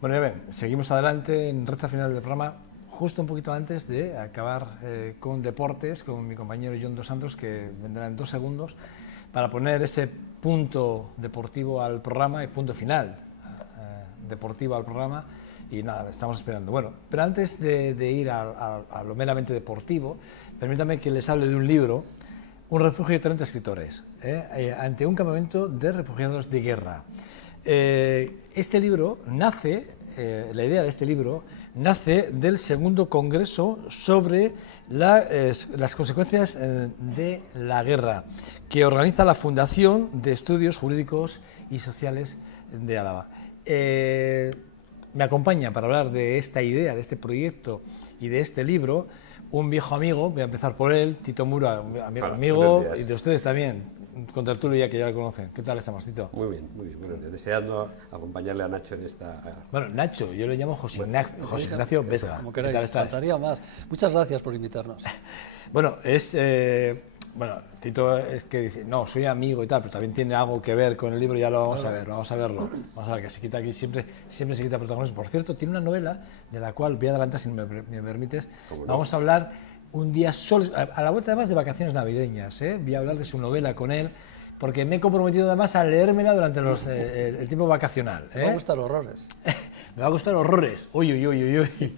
Bueno, ya ven, seguimos adelante en recta final del programa, justo un poquito antes de acabar con deportes, con mi compañero John Dos Santos, que vendrá en 2 segundos, para poner ese punto deportivo al programa y punto final deportivo al programa. Y nada, estamos esperando. Bueno, pero antes de ir a lo meramente deportivo, permítame que les hable de un libro, Un refugio de 30 escritores, ante un campamento de refugiados de guerra. Este libro nace, la idea de este libro nace del segundo congreso sobre las consecuencias de la guerra, que organiza la Fundación de Estudios Jurídicos y Sociales de Álava. Me acompaña para hablar de esta idea, de este proyecto y de este libro, un viejo amigo, voy a empezar por él, Tito Mura, amigo y de ustedes también, con tertulio ya que ya lo conocen. ¿Qué tal estamos, Tito? Muy bien, muy bien. Bueno, deseando acompañarle a Nacho en esta... Bueno, Nacho, yo le llamo José Ignacio Vesga. Como queráis, ¿Qué tal estás? faltaría más. Muchas gracias por invitarnos. Bueno, bueno, Tito es que dice, no, soy amigo y tal, pero también tiene algo que ver con el libro, ya lo vamos a ver, vamos a verlo. Vamos a ver, que se quita aquí, siempre se quita protagonismo. Por cierto, tiene una novela de la cual voy a adelantar, si me permites. No? Vamos a hablar un día solo, a la vuelta además de vacaciones navideñas, voy a hablar de su novela con él, porque me he comprometido además a leérmela durante el tiempo vacacional. Me va a gustar horrores. Me va a gustar horrores. Uy, uy, uy, uy, uy.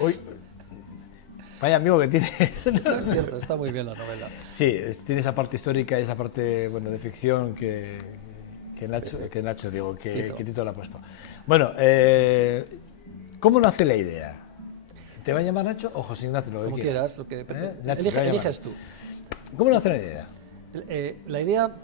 Uy. Vaya amigo que tienes. No, es cierto, está muy bien la novela. Sí, tiene esa parte histórica y esa parte bueno, de ficción que Nacho digo, que Tito le ha puesto. Bueno, ¿cómo nace la idea? ¿Te va a llamar Nacho o José Ignacio? Lo como quieras, lo que Nacho, eliges tú. ¿Cómo nace la idea? La idea,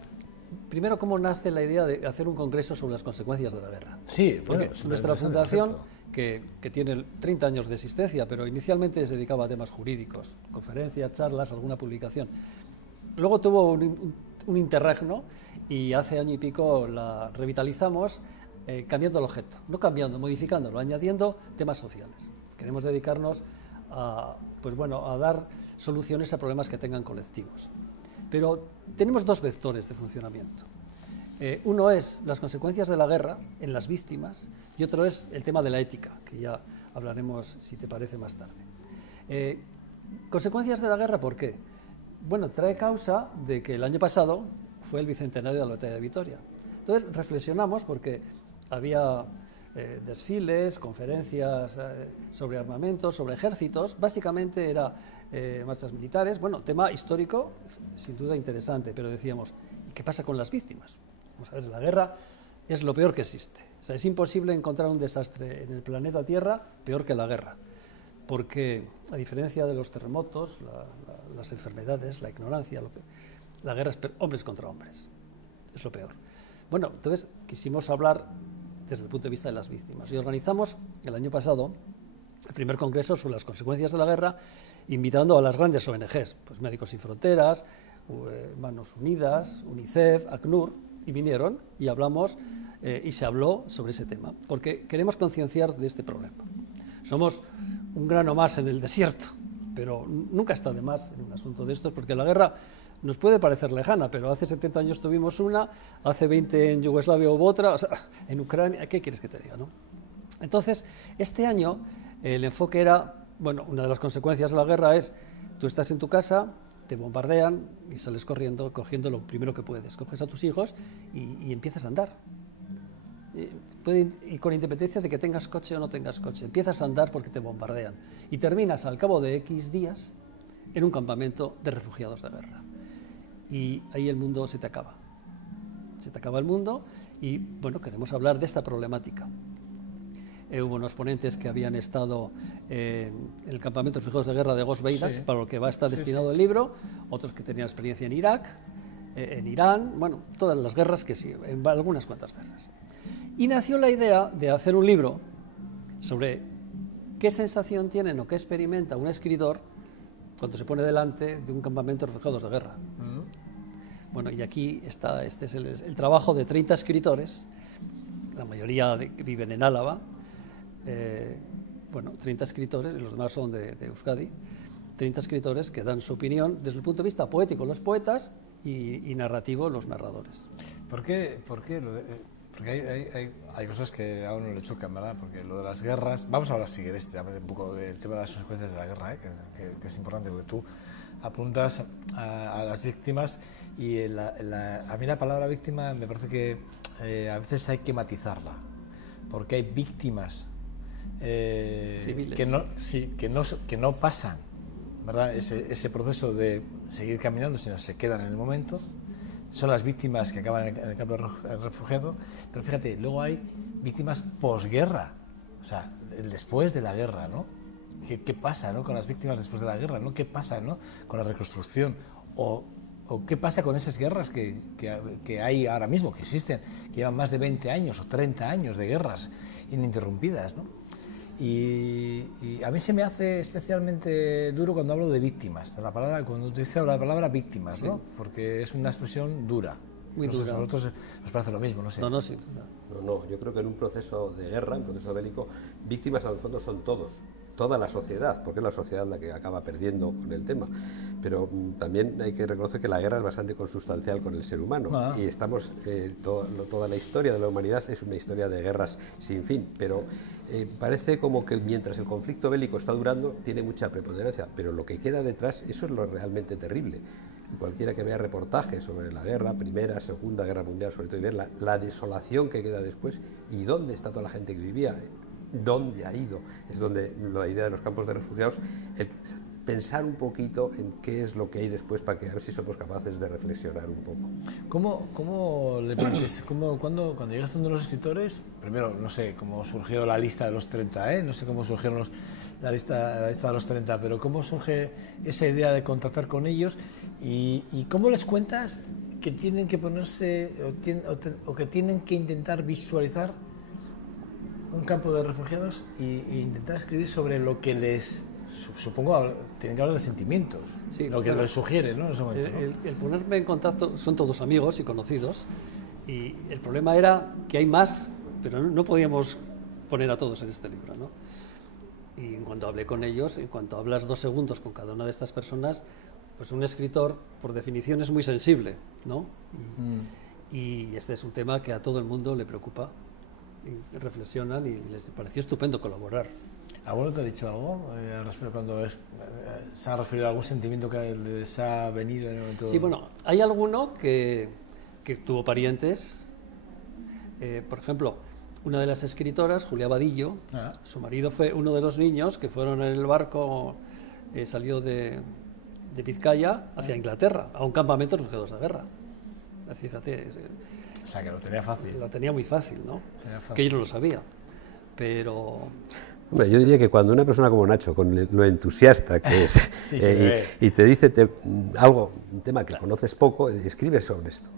primero, ¿cómo nace la idea de hacer un congreso sobre las consecuencias de la guerra? Sí, porque nuestra fundación, que tiene 30 años de existencia, pero inicialmente se dedicaba a temas jurídicos, conferencias, charlas, alguna publicación. Luego tuvo un interregno y hace año y pico la revitalizamos cambiando el objeto, no cambiando, modificándolo, añadiendo temas sociales. Queremos dedicarnos a, pues bueno, a dar soluciones a problemas que tengan colectivos. Pero tenemos 2 vectores de funcionamiento. Uno es las consecuencias de la guerra en las víctimas y otro es el tema de la ética, que ya hablaremos, si te parece, más tarde. Consecuencias de la guerra, ¿por qué? Bueno, trae causa de que el año pasado fue el bicentenario de la batalla de Vitoria. Entonces reflexionamos porque había desfiles, conferencias sobre armamentos, sobre ejércitos, básicamente era marchas militares, bueno, tema histórico sin duda interesante, pero decíamos, ¿y qué pasa con las víctimas? Vamos a ver, la guerra es lo peor que existe, o sea, es imposible encontrar un desastre en el planeta Tierra peor que la guerra, porque a diferencia de los terremotos, las enfermedades, la ignorancia, la guerra es hombres contra hombres, es lo peor. Bueno, entonces quisimos hablar desde el punto de vista de las víctimas y organizamos el año pasado el primer congreso sobre las consecuencias de la guerra, invitando a las grandes ONGs, pues Médicos Sin Fronteras, Manos Unidas, UNICEF, ACNUR, y vinieron y hablamos y se habló sobre ese tema, porque queremos concienciar de este problema. Somos un grano más en el desierto, pero nunca está de más en un asunto de estos, porque la guerra nos puede parecer lejana, pero hace 70 años tuvimos una, hace 20 en Yugoslavia hubo otra, o sea, en Ucrania, ¿qué quieres que te diga, no? Entonces, este año el enfoque era, bueno, una de las consecuencias de la guerra es, tú estás en tu casa, te bombardean y sales corriendo, cogiendo lo primero que puedes, coges a tus hijos y empiezas a andar. Y con independencia de que tengas coche o no tengas coche, empiezas a andar porque te bombardean y terminas al cabo de X días en un campamento de refugiados de guerra. Y ahí el mundo se te acaba el mundo y bueno, queremos hablar de esta problemática. Hubo unos ponentes que habían estado en el campamento de refugiados de guerra de Ghosh Beidak, sí, para lo que va a estar destinado el libro, otros que tenían experiencia en Irak, en Irán, bueno, todas las guerras que sí, en algunas cuantas guerras. Y nació la idea de hacer un libro sobre qué sensación tienen o qué experimenta un escritor cuando se pone delante de un campamento de refugiados de guerra. Bueno, y aquí está, este es el trabajo de 30 escritores, la mayoría viven en Álava, bueno, 30 escritores, y los demás son de Euskadi, 30 escritores que dan su opinión desde el punto de vista poético, los poetas, y narrativo, los narradores. ¿Por qué Porque hay cosas que a uno le chocan, ¿verdad? Porque lo de las guerras... Vamos a hablar, si quieres, un poco del tema de las consecuencias de la guerra, que es importante, porque tú apuntas a las víctimas y a mí la palabra víctima me parece que a veces hay que matizarla, porque hay víctimas civiles que no pasan, ¿verdad? Ese proceso de seguir caminando, sino se quedan en el momento. Son las víctimas que acaban en el campo de refugiado, pero fíjate, luego hay víctimas posguerra, o sea, el después de la guerra, ¿no? ¿Qué pasa, ¿no?, con las víctimas después de la guerra, ¿no? ¿Qué pasa, ¿no?, con la reconstrucción? ¿O qué pasa con esas guerras que hay ahora mismo, que existen, que llevan más de 20 años o 30 años de guerras ininterrumpidas, ¿no? Y a mí se me hace especialmente duro cuando hablo de víctimas, cuando utilizo la palabra víctimas, ¿no? Porque es una expresión dura. Muy dura. A vosotros os parece lo mismo, no sé. No, sí. No, yo creo que en un proceso de guerra, un proceso bélico, víctimas al fondo son toda la sociedad, porque es la sociedad la que acaba perdiendo con el tema. Pero también hay que reconocer que la guerra es bastante consustancial con el ser humano, y estamos, toda la historia de la humanidad es una historia de guerras sin fin, pero parece como que mientras el conflicto bélico está durando, tiene mucha preponderancia, pero lo que queda detrás, eso es lo realmente terrible. Cualquiera que vea reportajes sobre la guerra, Primera, Segunda Guerra Mundial, sobre todo, y ver la desolación que queda después, y dónde está toda la gente que vivía, dónde ha ido, es donde la idea de los campos de refugiados, el pensar un poquito en qué es lo que hay después, para que a ver si somos capaces de reflexionar un poco. ¿Cómo le planteas, cuando llegaste a uno de los escritores, primero, no sé cómo surgió la lista de los 30, no sé cómo surgieron la lista de los 30, pero cómo surge esa idea de contactar con ellos y cómo les cuentas que tienen que ponerse o que tienen que intentar visualizar un campo de refugiados e intentar escribir sobre lo que les... Supongo tienen que hablar de sentimientos, sí, lo que les sugiere, ¿no? En ese momento, ¿no? El ponerme en contacto, son todos amigos y conocidos, y el problema era que hay más, pero no podíamos poner a todos en este libro, ¿no? Y en cuanto hablé con ellos, en cuanto hablas 2 segundos con cada una de estas personas, pues un escritor, por definición, es muy sensible, ¿no? Y este es un tema que a todo el mundo le preocupa, y reflexionan y les pareció estupendo colaborar. ¿Alguno te ha dicho algo al respecto cuando se ha referido a algún sentimiento que les ha venido en el momento? Sí, bueno, hay alguno que tuvo parientes. Por ejemplo, una de las escritoras, Julia Vadillo, su marido fue uno de los niños que fueron en el barco, salió de Vizcaya hacia Inglaterra, a un campamento de refugiados de guerra. Fíjate. O sea, que lo tenía fácil. Lo tenía muy fácil, ¿no? Que yo no lo sabía, pero... Hombre, yo diría que cuando una persona como Nacho, con lo entusiasta que es, y te dice un tema que conoces poco, escribes sobre esto.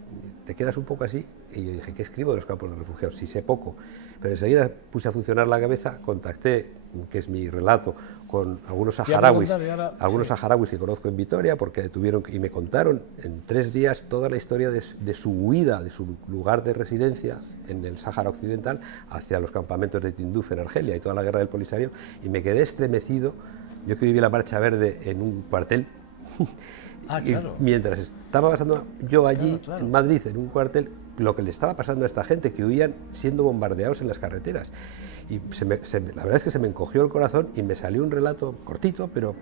Te quedas un poco así, y yo dije, ¿qué escribo de los campos de refugiados? Sí sé poco, pero enseguida puse a funcionar la cabeza, contacté, que es mi relato, con algunos saharauis, saharauis que conozco en Vitoria, porque y me contaron en 3 días toda la historia de su huida, de su lugar de residencia en el Sáhara Occidental, hacia los campamentos de Tinduf en Argelia y toda la guerra del Polisario, y me quedé estremecido. Yo que viví la Marcha Verde en un cuartel, claro. Y mientras estaba pasando yo allí, en Madrid, en un cuartel, lo que le estaba pasando a esta gente, que huían siendo bombardeados en las carreteras. Y la verdad es que se me encogió el corazón y me salió un relato cortito, pero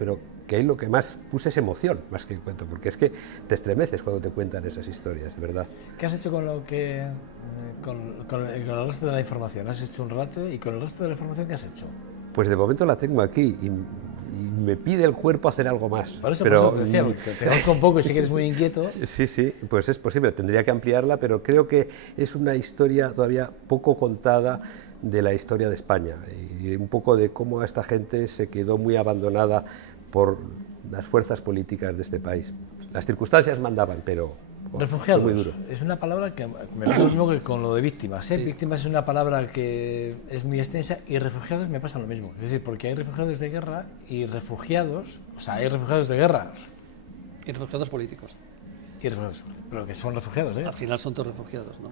que ahí lo que más puse es emoción, más que cuento, porque es que te estremeces cuando te cuentan esas historias, de verdad. ¿Qué has hecho con el resto de la información? ¿Has hecho un relato y con el resto de la información qué has hecho? Pues de momento la tengo aquí y me pide el cuerpo hacer algo más. Por eso te decía, te conozco un poco y sé que eres muy inquieto. Sí, pues es posible, tendría que ampliarla, pero creo que es una historia todavía poco contada de la historia de España y un poco de cómo esta gente se quedó muy abandonada por las fuerzas políticas de este país. Las circunstancias mandaban, pero... Refugiados, muy duro. Es una palabra que me pasa lo mismo que con lo de víctimas. Sí. Víctimas es una palabra que es muy extensa y refugiados me pasa lo mismo. Es decir, porque hay refugiados de guerra y refugiados, o sea, hay refugiados de guerra. Y refugiados políticos. Y refugiados, pero que son refugiados, ¿eh? Al final son todos refugiados, ¿no?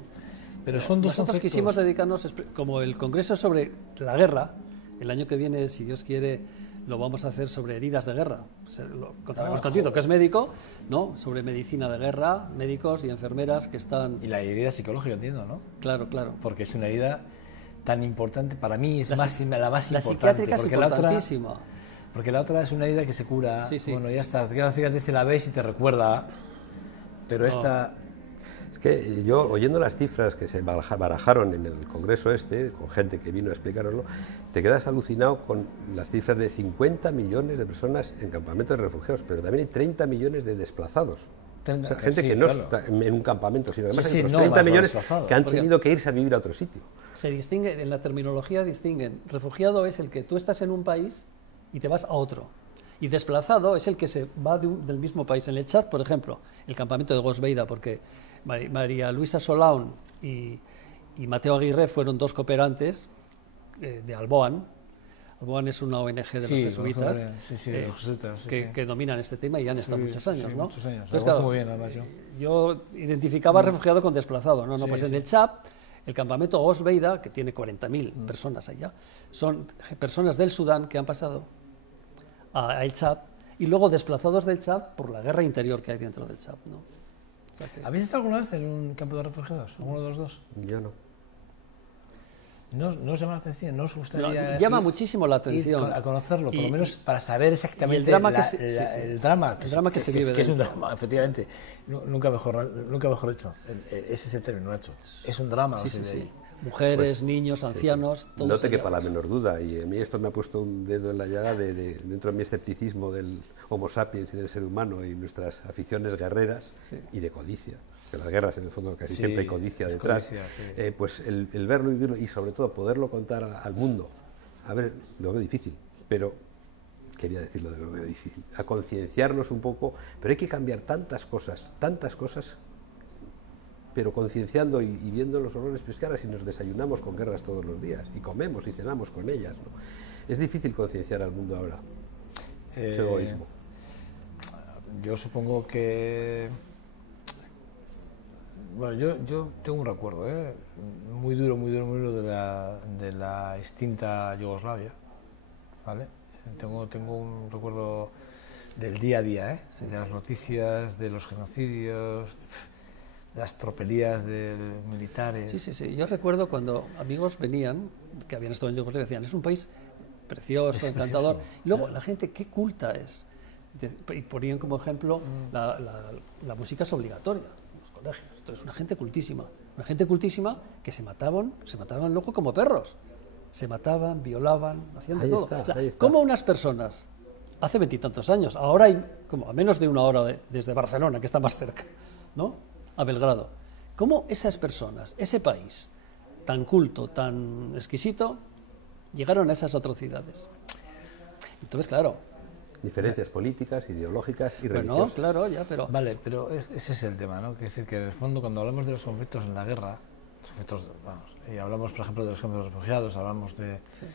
Pero son dos Nosotros conceptos. Quisimos dedicarnos, como el Congreso sobre la guerra, el año que viene, si Dios quiere, lo vamos a hacer sobre heridas de guerra. Lo contaremos con Tito, que es médico, ¿no? Sobre medicina de guerra, médicos y enfermeras que están... Y la herida psicológica, entiendo, ¿no? Claro, claro. Porque es una herida tan importante, para mí es la más importante. La psiquiátrica es importantísima. Porque la otra es una herida que se cura, sí, sí. Bueno, ya está, la cicatriz la ves y te recuerda, pero esta... Es que yo, oyendo las cifras que se barajaron en el congreso con gente que vino a explicárnoslo, te quedas alucinado con las cifras de 50 millones de personas en campamentos de refugiados, pero también hay 30 millones de desplazados. O sea, gente que no está en un campamento, sino además hay otros 30 millones que han tenido que irse a vivir a otro sitio. Se distingue, en la terminología distinguen, refugiado es el que tú estás en un país y te vas a otro. Y desplazado es el que se va del mismo país. En el Chad, por ejemplo, el campamento de Gosbeida, porque María Luisa Solaun y Mateo Aguirre fueron dos cooperantes de Alboan. Alboan es una ONG de los jesuitas, que dominan este tema y han estado muchos años, ¿no? Muchos años. Entonces, claro, muy bien, además, yo identificaba refugiado con desplazado, ¿no? Pues en el Chad, el campamento Gosbeida, que tiene 40.000 personas allá, son personas del Sudán que han pasado a el Chad y luego desplazados del Chad por la guerra interior que hay dentro del Chad, ¿no? O sea que... ¿Habéis estado alguna vez en un campo de refugiados? ¿Alguno de los dos? Yo no. ¿No os llama la atención? ¿No os gustaría llama muchísimo la atención ir a conocerlo, por lo menos para saber exactamente el drama el drama que se vive que es un drama, efectivamente. Nunca mejor dicho. Es ese término, Nacho. Es un drama. Sí. Mujeres, niños, ancianos, todos. No te quepa la menor duda, y a mí esto me ha puesto un dedo en la llaga dentro de mi escepticismo del Homo sapiens y del ser humano y nuestras aficiones guerreras y de codicia. Que las guerras, en el fondo, casi siempre hay codicia detrás. Pues el verlo y vivirlo y, sobre todo, poderlo contar al mundo. A ver, lo veo difícil, pero quería decirlo de que lo veo difícil. A concienciarnos un poco, pero hay que cambiar tantas cosas, pero concienciando y viendo los horrores. Pues que ahora si nos desayunamos con guerras todos los días y comemos y cenamos con ellas, ¿no? Es difícil concienciar al mundo ahora. Es egoísmo. Yo supongo que... Bueno, yo tengo un recuerdo muy duro de la extinta Yugoslavia, ¿vale? Tengo un recuerdo del día a día, de las noticias, de los genocidios, de las tropelías de militares. Sí. Yo recuerdo cuando amigos venían, que habían estado en Yugoslavia, decían, es un país precioso, encantador. Y luego, la gente, qué culta es. Y ponían como ejemplo, la música es obligatoria en los colegios. Entonces, una gente cultísima que se mataban luego como perros. Se mataban, violaban, hacían de todo. O sea, como unas personas, hace 20 y tantos años, ahora hay como a menos de una hora desde Barcelona, que está más cerca, ¿no?, a Belgrado, cómo esas personas, ese país tan culto, tan exquisito, llegaron a esas atrocidades. Entonces, claro... Diferencias políticas, ideológicas y religiosas. Claro, ya, pero... Vale, pero ese es el tema, ¿no? Que es decir, que en el fondo, cuando hablamos de los conflictos en la guerra, y hablamos, por ejemplo, de los campos de refugiados, hablamos de... Sí.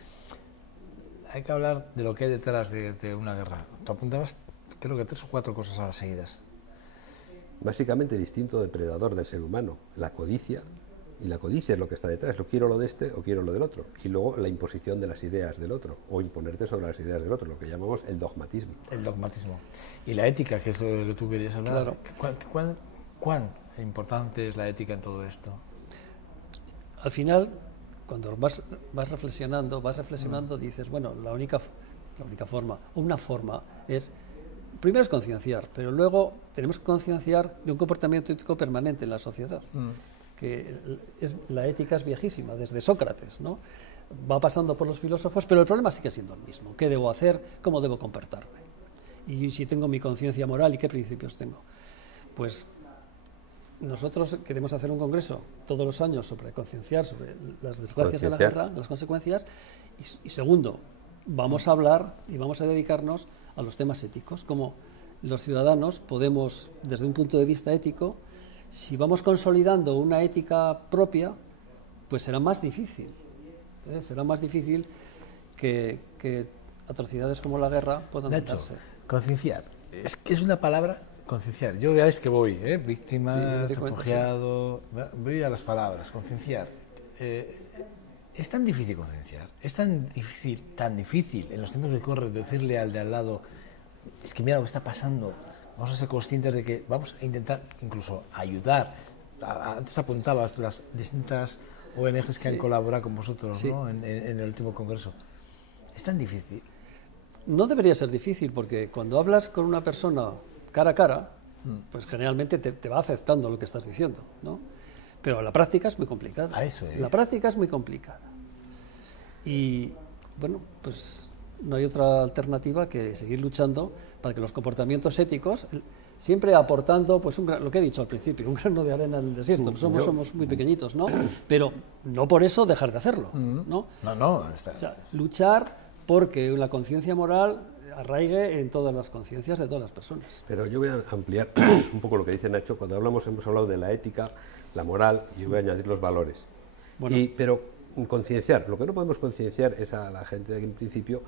Hay que hablar de lo que hay detrás de una guerra. Tú apuntabas, creo que 3 o 4 cosas a las seguidas. Básicamente el instinto depredador del ser humano, la codicia, y la codicia es lo que está detrás, lo quiero lo de este o quiero lo del otro, y luego la imposición de las ideas del otro, o imponerte sobre las ideas del otro, lo que llamamos el dogmatismo. El dogmatismo. Y la ética, que es lo que tú querías hablar. Claro. ¿Cuán importante es la ética en todo esto? Al final, cuando vas reflexionando, dices, bueno, la única forma, o una forma es... Primero es concienciar, pero luego tenemos que concienciar de un comportamiento ético permanente en la sociedad. Que la ética es viejísima, desde Sócrates, ¿no? Va pasando por los filósofos, pero el problema sigue siendo el mismo. ¿Qué debo hacer? ¿Cómo debo comportarme? Y si tengo mi conciencia moral y qué principios tengo. Pues nosotros queremos hacer un congreso todos los años sobre concienciar sobre las desgracias de la guerra, las consecuencias, y segundo, vamos a hablar y vamos a dedicarnos a los temas éticos, como los ciudadanos podemos, desde un punto de vista ético, si vamos consolidando una ética propia, pues será más difícil. Será más difícil que atrocidades como la guerra puedan darse. Concienciar. Es que es una palabra, concienciar. Yo ya es que voy, víctima, refugiado, voy a las palabras, concienciar. Es tan difícil concienciar, es tan difícil en los tiempos que corren decirle al de al lado, es que mira lo que está pasando, vamos a ser conscientes de que vamos a intentar incluso ayudar. Antes apuntabas las distintas ONGs que han colaborado con vosotros, ¿no? en el último congreso. Es tan difícil. No debería ser difícil, porque cuando hablas con una persona cara a cara, pues generalmente te va aceptando lo que estás diciendo, ¿no? Pero la práctica es muy complicada. A eso es. La práctica es muy complicada. Y, bueno, pues no hay otra alternativa que seguir luchando para que los comportamientos éticos, siempre aportando, pues lo que he dicho al principio, un grano de arena en el desierto. Somos muy pequeñitos, ¿no? Pero no por eso dejar de hacerlo, ¿no? No. O sea, luchar porque la conciencia moral arraigue en todas las conciencias de todas las personas. Pero yo voy a ampliar un poco lo que dice Nacho. Cuando hemos hablado de la ética, la moral, y yo voy a añadir los valores. Bueno. Pero concienciar, lo que no podemos concienciar es a la gente de que en principio,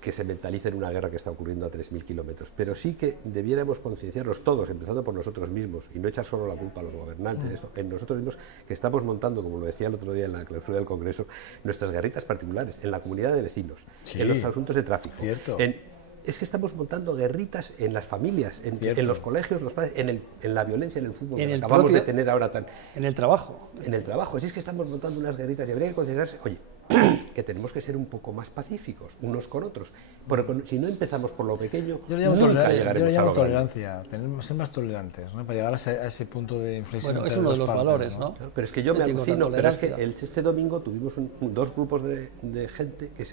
que se mentalice en una guerra que está ocurriendo a 3.000 kilómetros. Pero sí que debiéramos concienciarnos todos, empezando por nosotros mismos, y no echar solo la culpa a los gobernantes, en nosotros mismos, que estamos montando, como lo decía el otro día en la clausura del Congreso, nuestras guerritas particulares, en la comunidad de vecinos, en los asuntos de tráfico. Cierto. Es que estamos montando guerritas en las familias, en los colegios, los padres, en la violencia, en el fútbol, que acabamos de tener ahora tan... En el trabajo. En el trabajo, si es que estamos montando unas guerritas y habría que considerarse, oye, que tenemos que ser un poco más pacíficos unos con otros, porque si no empezamos por lo pequeño, yo le llamo tolerancia, tenemos que ser más tolerantes, ¿no? Para llegar a ese punto de inflexión. Bueno, es uno de los valores, ¿no? Pero es que yo me alucino, pero es que este domingo tuvimos dos grupos de gente que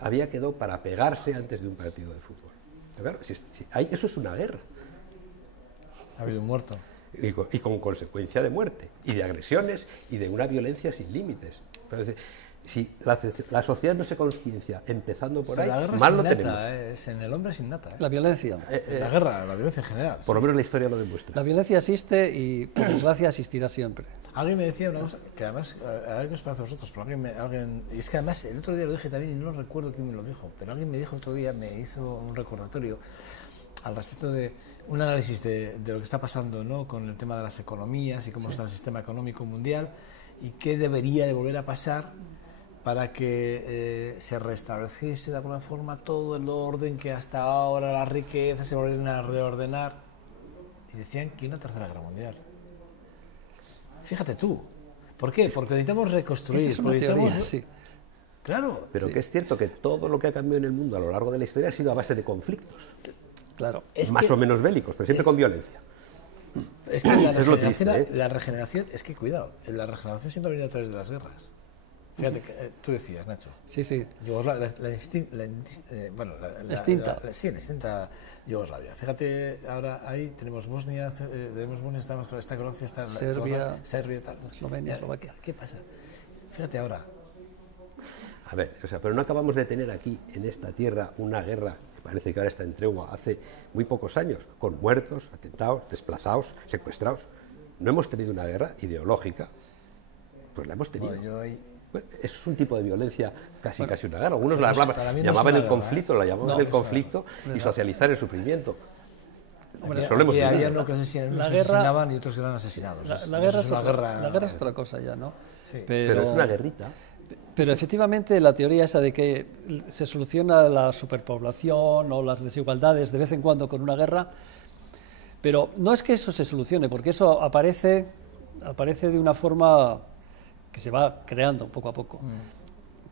había quedado para pegarse antes de un partido de fútbol. Pero claro, eso es una guerra. Ha habido un muerto. Y con consecuencia de muerte, y de agresiones, y de una violencia sin límites. Pero si la sociedad no se conciencia, empezando por ahí, mal lo tenemos. Es en el hombre sin nata. La violencia. La guerra, la violencia en general. Por lo menos la historia lo demuestra. La violencia existe y, por desgracia, existirá siempre. Alguien me decía una cosa, que además, algo os parece a vosotros, pero y es que además el otro día lo dije también y no recuerdo quién me lo dijo, pero alguien me dijo el otro día, me hizo un recordatorio al respecto de un análisis de lo que está pasando, ¿no?, con el tema de las economías y cómo está el sistema económico mundial y qué debería de volver a pasar para que se restableciese de alguna forma todo el orden que hasta ahora la riqueza se volviera a reordenar. Y decían que una tercera guerra mundial. Fíjate tú. ¿Por qué? Porque necesitamos reconstruir. Esa es una teoría, sí. Claro. Pero sí, que es cierto que todo lo que ha cambiado en el mundo a lo largo de la historia ha sido a base de conflictos. Claro. Más o menos bélicos, pero siempre con violencia. Es que la regeneración, es que cuidado, la regeneración siempre ha venido a través de las guerras. Fíjate, tú decías, Nacho. Sí, sí. La extinta Yugoslavia. Fíjate, ahora ahí tenemos Bosnia, está Croacia, está Serbia, tal. Eslovenia, Eslovaquia. ¿Qué pasa? Fíjate ahora. A ver, pero no acabamos de tener aquí, en esta tierra, una guerra que parece que ahora está en tregua hace muy pocos años, con muertos, atentados, desplazados, secuestrados. No hemos tenido una guerra ideológica, pues la hemos tenido. Eso es un tipo de violencia casi una guerra. Algunos la llamaban el conflicto, y socializar el sufrimiento. Aquí había uno que asesinaban y otros eran asesinados. La guerra es otra cosa ya, ¿no? Sí. Pero es una guerrita. Pero efectivamente la teoría esa de que se soluciona la superpoblación o las desigualdades de vez en cuando con una guerra, pero no es que eso se solucione, porque eso aparece de una forma que se va creando poco a poco.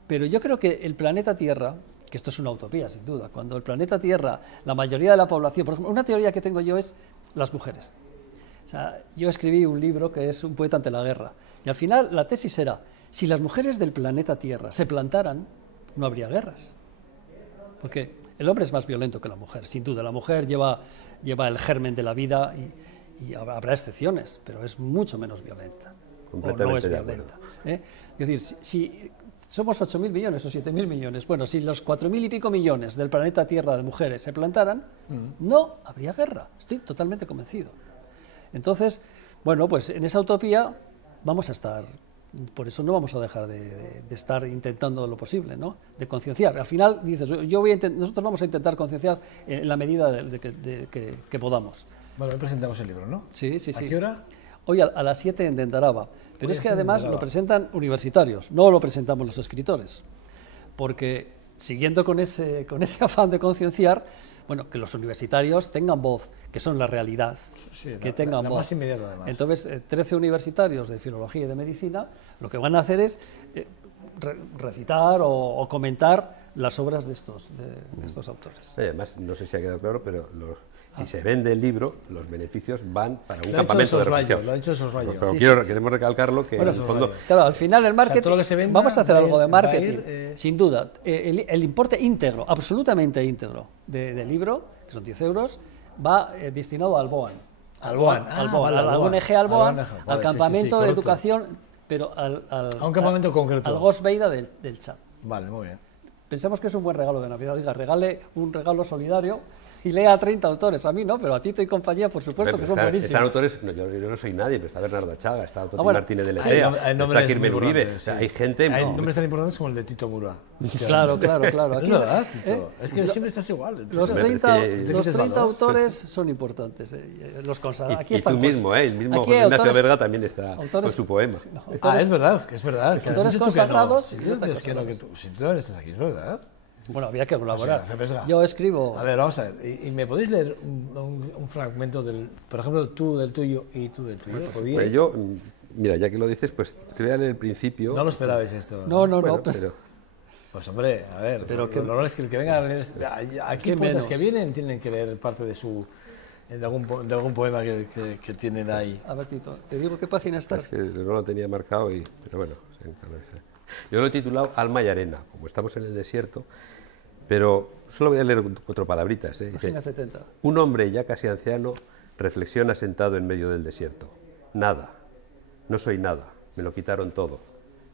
Pero yo creo que el planeta Tierra, que esto es una utopía sin duda, cuando el planeta Tierra, la mayoría de la población, por ejemplo, una teoría que tengo yo es las mujeres. O sea, yo escribí un libro que es Un poeta ante la guerra, y al final la tesis era, si las mujeres del planeta Tierra se plantaran, no habría guerras. Porque el hombre es más violento que la mujer, sin duda. La mujer lleva el germen de la vida y habrá excepciones, pero es mucho menos violenta. O no es violenta. Es decir, si somos 8.000 millones o 7.000 millones, bueno, si los 4.000 y pico millones del planeta Tierra de mujeres se plantaran, no habría guerra. Estoy totalmente convencido. Entonces, bueno, pues en esa utopía vamos a estar. Por eso no vamos a dejar de estar intentando lo posible, ¿no? De concienciar. Al final dices, nosotros vamos a intentar concienciar en la medida que podamos. Bueno, hoy presentamos el libro, ¿no? Sí. ¿A qué hora? hoy a las 7 en Dendaraba. Pero Hoy es que en además Dendaraba. lo presentan universitarios, no lo presentamos los escritores. Porque siguiendo con ese afán de concienciar, bueno, que los universitarios tengan voz, que son la realidad, Sí, que la tengan voz. más inmediata, además. Entonces, 13 universitarios de filología y de medicina, lo que van a hacer es recitar o comentar las obras de estos autores. Además, no sé si ha quedado claro, pero si se vende el libro, los beneficios van para un Lo ha dicho campamento de esos refugiados. Lo ha dicho esos rayos. Pero Sí, queremos recalcarlo que Bueno, en el fondo... Claro, al final el marketing, todo lo que se venda vamos a hacer va a algo ir- de va a marketing, ir, sin duda. El importe íntegro, absolutamente íntegro del libro, que son 10 euros, va destinado al BOAN. Al BOAN. Al Ah, BOAN, vale, al al ONG BOAN. al BOAN, Al ONG, al vale, sí, campamento sí, de correcto. educación, pero A un campamento concreto. al Gos Beida del Chad. Vale, muy bien. Pensamos que es un buen regalo de Navidad. Diga, regale un regalo solidario y lea a 30 autores. A mí no, pero a Tito y compañía, por supuesto, que son buenísimos. Están autores, no, yo no soy nadie, pero está Bernardo Achaga, está Toti bueno, Martínez de Hay Lesea, hay nombres está Kirmer muy Uribe, importantes, o sea, sí. hay gente... Hay no, nombres tan importantes como el de Tito Mura. Claro. Aquí Es verdad, Tito. Es que lo- siempre estás igual. Tito. Los Pero es 30, que- los Dices 30 valor. autores son importantes. Los consagrados. Aquí y están tú mismo, el mismo aquí José hay Ignacio autores- Verga también está autores- con su poema. no, Ah, autores- es verdad, que has autores dicho que no. consagrados Si y tú otras dices que no, que cosas. si tú no estás aquí, es verdad. Bueno, había que colaborar. José Ignacio Vesga. Yo escribo. A ver, vamos a ver. ¿Y me podéis leer un fragmento del, por ejemplo, tú del tuyo y tú del tuyo? ¿Podíais? Pues yo, mira, ya que lo dices, pues te voy a leer el principio. No lo esperabais esto. No, Bueno, pero Pues hombre, a ver, Pero lo que- normal es que el que venga a leer... Aquí ¿Qué poetas que menos? vienen tienen que leer parte de su... de algún poema que tienen ahí. a ver, Tito, te digo qué página Es estás. que no lo tenía marcado, pero bueno. Yo lo he titulado Alma y Arena, como estamos en el desierto, pero solo voy a leer 4 palabritas. Dice, Página 70. un hombre ya casi anciano reflexiona sentado en medio del desierto. Nada, no soy nada, me lo quitaron todo,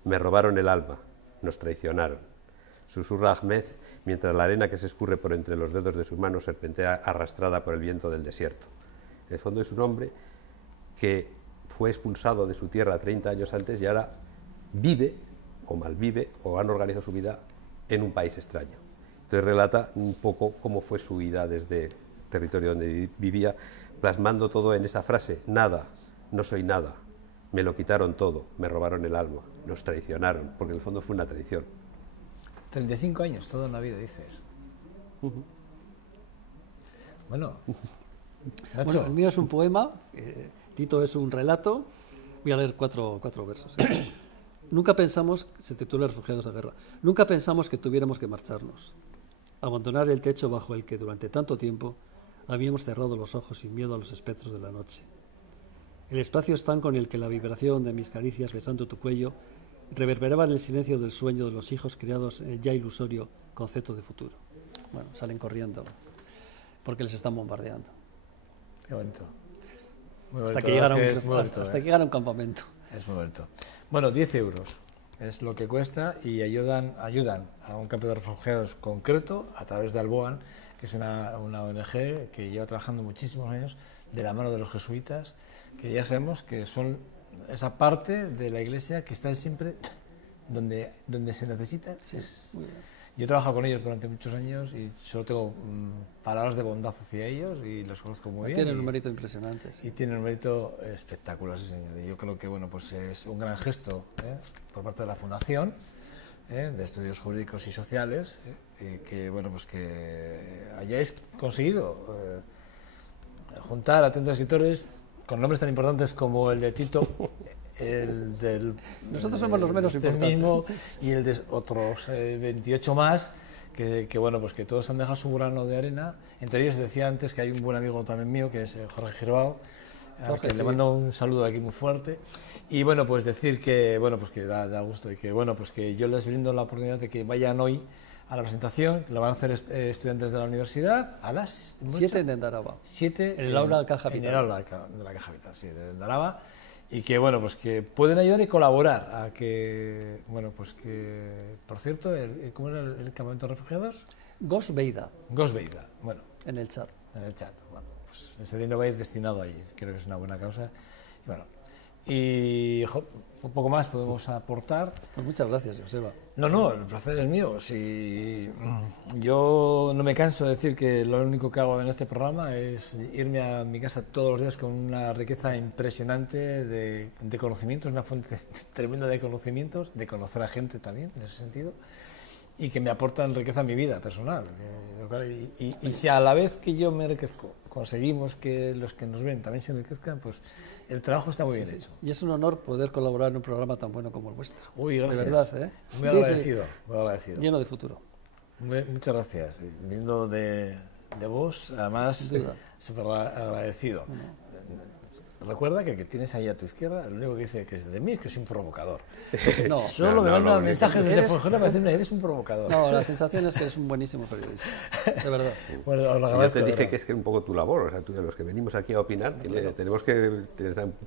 me robaron el alma, nos traicionaron. Susurra Ahmed mientras la arena que se escurre por entre los dedos de sus manos serpentea arrastrada por el viento del desierto. En el fondo es un hombre que fue expulsado de su tierra 30 años antes y ahora vive o malvive o han organizado su vida en un país extraño. Entonces relata un poco cómo fue su huida desde el territorio donde vivía, plasmando todo en esa frase: nada, no soy nada, me lo quitaron todo, me robaron el alma, nos traicionaron, porque en el fondo fue una traición. 35 años, toda una vida, dices. Bueno, Nacho, Bueno, el mío es un poema, Tito es un relato. Voy a leer cuatro versos. Nunca pensamos, se titula Refugiados de Guerra, nunca pensamos que tuviéramos que marcharnos, abandonar el techo bajo el que durante tanto tiempo habíamos cerrado los ojos sin miedo a los espectros de la noche. El espacio estanco en el que la vibración de mis caricias besando tu cuello reverberaba en el silencio del sueño de los hijos criados en el ya ilusorio concepto de futuro. Bueno, salen corriendo porque les están bombardeando. qué bonito. Muy Hasta bonito, que llegan a es muy bonito, hasta que llegan a un campamento. Es muy bonito. Bueno, 10 euros es lo que cuesta y ayudan a un campo de refugiados concreto a través de Alboan, que es una ONG que lleva trabajando muchísimos años de la mano de los jesuitas, que ya sabemos que son esa parte de la iglesia que está siempre donde se necesita. Yo he trabajado con ellos durante muchos años y solo tengo palabras de bondad hacia ellos y los conozco muy bien. Tienen un mérito impresionante. Sí. Y tienen un mérito espectacular, sí, señor. Y yo creo que bueno, pues es un gran gesto por parte de la Fundación de Estudios Jurídicos y Sociales, que bueno, pues que hayáis conseguido juntar a 30 escritores con nombres tan importantes como el de Tito, el del... Nosotros somos los menos este importantes. mismo, y el de otros 28 más, que bueno, pues que todos han dejado su grano de arena. Entre ellos decía antes que hay un buen amigo también mío, que es Jorge Girbao, al que sí. le mando un saludo aquí muy fuerte. Y bueno, pues decir que bueno, pues que da gusto y que bueno, pues que yo les brindo la oportunidad de que vayan hoy a la presentación. Lo van a hacer estudiantes de la universidad a las 7 en Dendaraba. 7 En el aula Caja En el Vital. aula de la Caja Vital, sí, de Dendaraba. Y que bueno, pues que pueden ayudar y colaborar a que, bueno, pues que, por cierto, ¿cómo era el campamento de refugiados? Gos Beida, Gosbeida, bueno, en el chat. en el chat. Bueno, pues ese dinero va a ir destinado ahí, creo que es una buena causa. Y bueno, y un poco más podemos aportar. Pues muchas gracias, Joseba. No, el placer es mío. Si yo no me canso de decir que lo único que hago en este programa es irme a mi casa todos los días con una riqueza impresionante de conocimientos, una fuente tremenda de conocimientos, de conocer a gente también, en ese sentido, y que me aportan riqueza a mi vida personal. Y si a la vez que yo me enriquezco, conseguimos que los que nos ven también se enriquezcan, pues el trabajo está muy bien hecho. Y es un honor poder colaborar en un programa tan bueno como el vuestro. Uy, gracias. De verdad, ¿eh? Muy agradecido, muy agradecido. Lleno de futuro. Muchas gracias. Viendo de vos, además, súper agradecido. Recuerda que el que tienes ahí a tu izquierda, lo único que dice que es de mí es que soy un provocador. No, solo me mandan mensajes desde Fuengirola para decirme eres un provocador. No, la sensación es que eres un buenísimo periodista, de verdad. Bueno, os lo agradezco. Yo te dije que es que un poco tu labor, o sea, tú, los que venimos aquí a opinar, tenemos que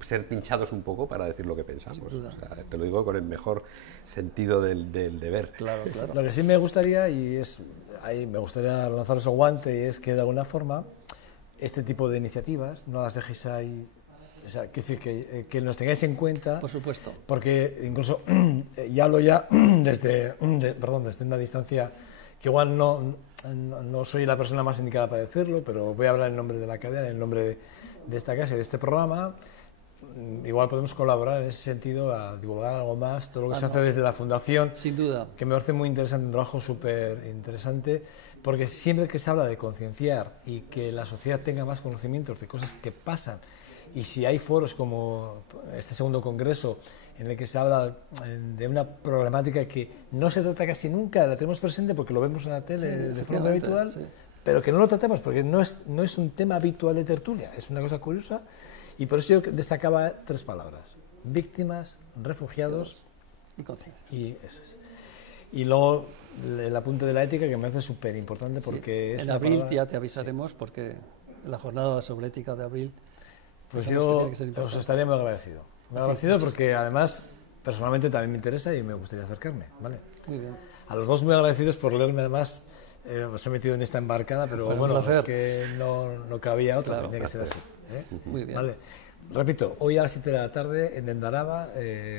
ser pinchados un poco para decir lo que pensamos. O sea, te lo digo con el mejor sentido del deber. Claro, claro. Lo que sí me gustaría, y es ahí me gustaría lanzaros el guante, y es que de alguna forma este tipo de iniciativas no las dejéis ahí. O sea, quiero decir que nos tengáis en cuenta. Por supuesto. Porque incluso ya hablo desde una distancia que igual no soy la persona más indicada para decirlo, pero voy a hablar en nombre de la cadena, en nombre de esta casa y de este programa. Igual podemos colaborar en ese sentido a divulgar algo más, todo lo que se hace desde la Fundación. Sin duda. Que me parece muy interesante, un trabajo súper interesante, porque siempre que se habla de concienciar y que la sociedad tenga más conocimientos de cosas que pasan, y si hay foros como este segundo congreso en el que se habla de una problemática que no se trata casi nunca, la tenemos presente porque lo vemos en la tele de forma habitual, pero que no lo tratemos porque no es un tema habitual de tertulia, es una cosa curiosa, y por eso yo destacaba 3 palabras: víctimas, refugiados y conciencia. Y luego el apunte de la ética, que me parece súper importante porque es en abril ya te avisaremos porque en la jornada sobre ética de abril. Pues yo os estaría muy agradecido. Muy agradecido porque además personalmente también me interesa y me gustaría acercarme, ¿vale? Muy bien. A los dos muy agradecidos por leerme, además os he metido en esta embarcada, pero bueno, es que no cabía otra, tenía que ser así. Muy bien. Vale. Repito, hoy a las 7 de la tarde en Endaraba,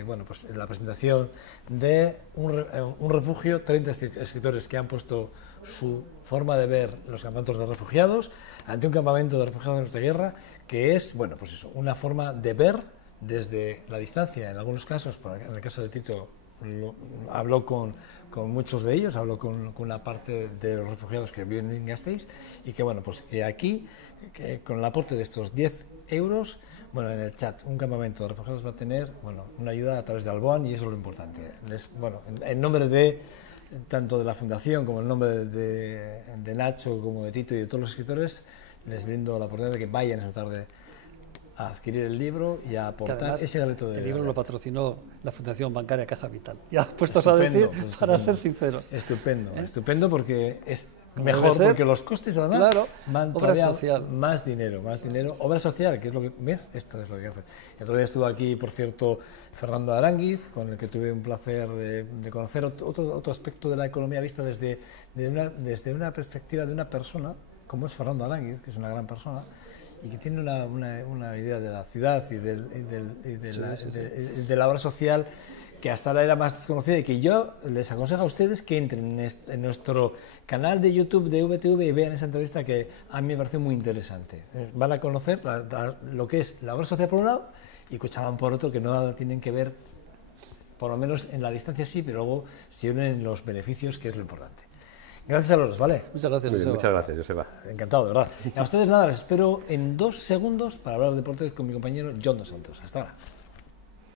bueno, pues en la presentación de un refugio, 30 escritores que han puesto su forma de ver los campamentos de refugiados ante un campamento de refugiados de guerra, que es, bueno, pues eso, una forma de ver desde la distancia. En algunos casos, en el caso de Tito, habló con muchos de ellos, habló con una parte de los refugiados que viven en Gasteiz, y que bueno, pues que aquí, que con el aporte de estos 10 euros, bueno, en el chat, un campamento de refugiados va a tener, bueno, una ayuda a través de Alboan, y eso es lo importante. Bueno, en nombre de tanto de la Fundación como en nombre de Nacho como de Tito y de todos los escritores, les brindo la oportunidad de que vayan esta tarde a adquirir el libro y a aportar ese granito de... El libro lo patrocinó la Fundación Bancaria Caja Vital. Ya puestos a decir, para ser sinceros. Estupendo, estupendo, porque es mejor, porque los costes además van todavía más dinero, obra social, que es lo que, ¿ves? Esto es lo que hace. El otro día estuvo aquí, por cierto, Fernando Aránguiz, con el que tuve un placer de conocer otro aspecto de la economía vista desde una perspectiva de una persona, como es Fernando Aránguiz, que es una gran persona, y que tiene una idea de la ciudad y de la obra social que hasta ahora era más desconocida, y que yo les aconsejo a ustedes que entren en nuestro canal de YouTube de VTV y vean esa entrevista, que a mí me pareció muy interesante. Van a conocer lo que es la obra social por un lado y Cochabamba por otro, que no tienen que ver, por lo menos en la distancia sí, pero luego se unen los beneficios, que es lo importante. Gracias a los dos, ¿vale? Muchas gracias, Joseba. Muchas gracias, Joseba. Encantado, de verdad. Y a ustedes nada, les espero en 2 segundos para hablar de deportes con mi compañero John Dos Santos. Hasta ahora.